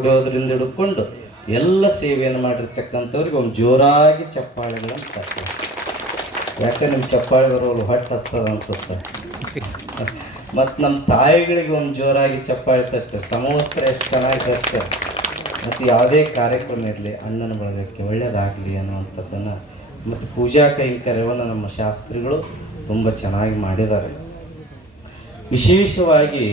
ಹೊಡೆಯೋದ್ರಿಂದ ಹಿಡ್ಕೊಂಡು ಎಲ್ಲ ಸೇವೆಯನ್ನು ಮಾಡಿರ್ತಕ್ಕಂಥವ್ರಿಗೆ ಒಂದು ಜೋರಾಗಿ ಚಪ್ಪಾಳೆಗಳನ್ನು ತರ್ತಾರೆ ಯಾಕೆ ನಿಮ್ಮ ಚಪ್ಪಾಳೆ ಬರೋರು ಹೊಟ್ಟೆ ಹಸ್ತದ ಅನ್ಸುತ್ತೆ. ಮತ್ತು ನಮ್ಮ ತಾಯಿಗಳಿಗೆ ಒಂದು ಜೋರಾಗಿ ಚಪ್ಪಾಳೆ ತಟ್ಟೆ. ಸಮವಸ್ತ್ರ ಎಷ್ಟು ಚೆನ್ನಾಗಿ ತರ್ತಾರೆ ಮತ್ತು ಯಾವುದೇ ಕಾರ್ಯಕ್ರಮ ಇರಲಿ, ಅಣ್ಣನ ಬಳಗಕ್ಕೆ ಒಳ್ಳೆಯದಾಗಲಿ ಅನ್ನುವಂಥದ್ದನ್ನು ಮತ್ತು ಪೂಜಾ ಕೈಂಕರ್ಯವನ್ನು ನಮ್ಮ ಶಾಸ್ತ್ರಿಗಳು ತುಂಬ ಚೆನ್ನಾಗಿ ಮಾಡಿದ್ದಾರೆ. ವಿಶೇಷವಾಗಿ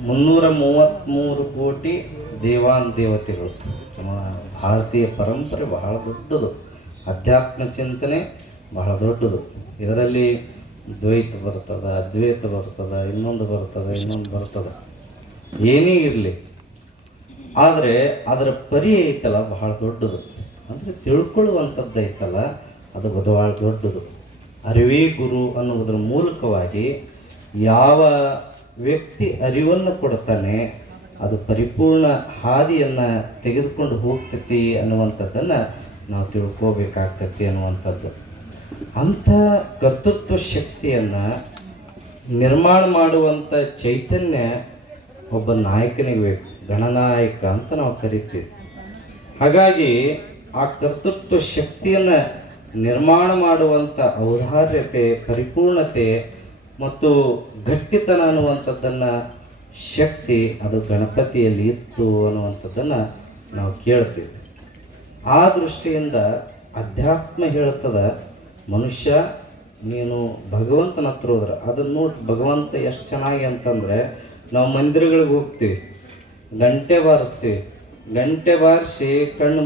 ಮುನ್ನೂರ ಮೂವತ್ತ್ಮೂರು ಕೋಟಿ ದೇವಾನ್ ದೇವತೆಗಳು. ನಮ್ಮ ಭಾರತೀಯ ಪರಂಪರೆ ಬಹಳ ದೊಡ್ಡದು. ಅಧ್ಯಾತ್ಮ ಚಿಂತನೆ ಬಹಳ ದೊಡ್ಡದು. ಇದರಲ್ಲಿ ದ್ವೈತ ಬರ್ತದೆ, ಅದ್ವೈತ ಬರ್ತದೆ, ಇನ್ನೊಂದು ಬರ್ತದೆ ಇನ್ನೊಂದು ಬರ್ತದೆ. ಏನೇ ಇರಲಿ. ಆದರೆ ಅದರ ಪರಿ ಐತಲ್ಲ, ಬಹಳ ದೊಡ್ಡದು. ಅಂದರೆ ತಿಳ್ಕೊಳ್ಳುವಂಥದ್ದು ಐತಲ್ಲ, ಅದು ಬಹಳ ದೊಡ್ಡದು. ಅರಿವೇ ಗುರು ಅನ್ನುವುದರ ಮೂಲಕವಾಗಿ ಯಾವ ವ್ಯಕ್ತಿ ಅರಿವನ್ನು ಕೊಡ್ತಾನೆ ಅದು ಪರಿಪೂರ್ಣ ಹಾದಿಯನ್ನು ತೆಗೆದುಕೊಂಡು ಹೋಗ್ತೈತಿ ಅನ್ನುವಂಥದ್ದನ್ನು ನಾವು ತಿಳ್ಕೋಬೇಕಾಗ್ತೈತಿ ಅನ್ನುವಂಥದ್ದು. ಅಂಥ ಕರ್ತೃತ್ವ ಶಕ್ತಿಯನ್ನು ನಿರ್ಮಾಣ ಮಾಡುವಂಥ ಚೈತನ್ಯ ಒಬ್ಬ ನಾಯಕನಿಗೆ ಬೇಕು ಗಣನಾಯಕ ಅಂತ ನಾವು ಕರಿತೀವಿ. ಹಾಗಾಗಿ ಆ ಕರ್ತೃತ್ವ ಶಕ್ತಿಯನ್ನು ನಿರ್ಮಾಣ ಮಾಡುವಂಥ ಔದಾರ್ಯತೆ, ಪರಿಪೂರ್ಣತೆ ಮತ್ತು ಗಟ್ಟಿತನ ಅನ್ನುವಂಥದ್ದನ್ನು ಶಕ್ತಿ ಅದು ಗಣಪತಿಯಲ್ಲಿ ಇತ್ತು ಅನ್ನುವಂಥದ್ದನ್ನು ನಾವು ಕೇಳ್ತೀವಿ. ಆ ದೃಷ್ಟಿಯಿಂದ ಅಧ್ಯಾತ್ಮ ಹೇಳ್ತದ, ಮನುಷ್ಯ ನೀನು ಭಗವಂತನ ಹತ್ರ ಹೋದ್ರೆ ಅದನ್ನು ನೋಡಿ ಭಗವಂತ ಎಷ್ಟು ಚೆನ್ನಾಗಿ ಅಂತಂದರೆ ನಾವು ಮಂದಿರಗಳಿಗೆ ಹೋಗ್ತೀವಿ, ಗಂಟೆ ಬಾರಿಸ್ತೀವಿ, ಗಂಟೆ ಬಾರಿಸಿ ಕಣ್ಣು